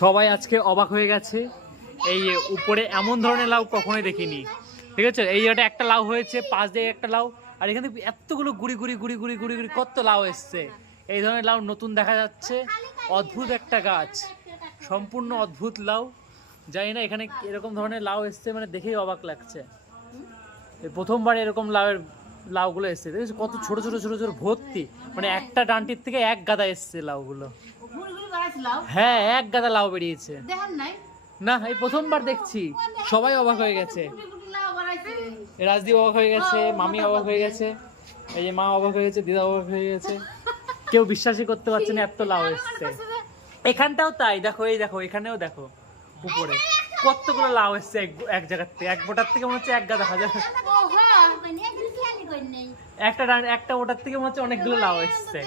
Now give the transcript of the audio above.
সবাই আজকে অবাক হয়ে গেছে, এই উপরে এমন ধরনের লাউ কখনোই দেখিনি। ঠিক আছে, এই জায়গাটা একটা লাউ হয়েছে, পাশ দিয়ে একটা লাউ, আর এখানে এতগুলো গুড়ি গুড়ি গুড়ি গুড়ি গুড়ি গুড়ি কত লাউ এসছে। এই ধরনের লাউ নতুন দেখা যাচ্ছে, অদ্ভুত একটা গাছ, সম্পূর্ণ অদ্ভুত লাউ। জানি না এখানে এরকম ধরনের লাউ এসছে, মানে দেখেই অবাক লাগছে। প্রথমবার এরকম লাউগুলো এসছে, দেখেছো কত ছোট ছোট ছোট ছোট ভর্তি, মানে একটা ডান্টির থেকে এক গাদা এসছে লাউগুলো। হ্যাঁ, এক গাদা লাউ বেরিয়েছে। না, এই প্রথমবার দেখছি, সবাই অবাক হয়ে গেছে। রাজদীপ অবাক হয়ে গেছে, মামি অবাক হয়ে গেছে, এই যে মা অবাক হয়ে গেছে, দিদা অবাক হয়ে গেছে, কেউ বিশ্বাসই করতে পারছে না এত লাউ এসছে। এখানটাও তাই, দেখো এই দেখো, এখানেও দেখো উপরে কতগুলো লাউ এসছে এক জায়গার থেকে, এক বোটার থেকে মনে হচ্ছে এক গাদা হাজার, একটা ওটার থেকে মনে হচ্ছে অনেকগুলো লাউ এসছে।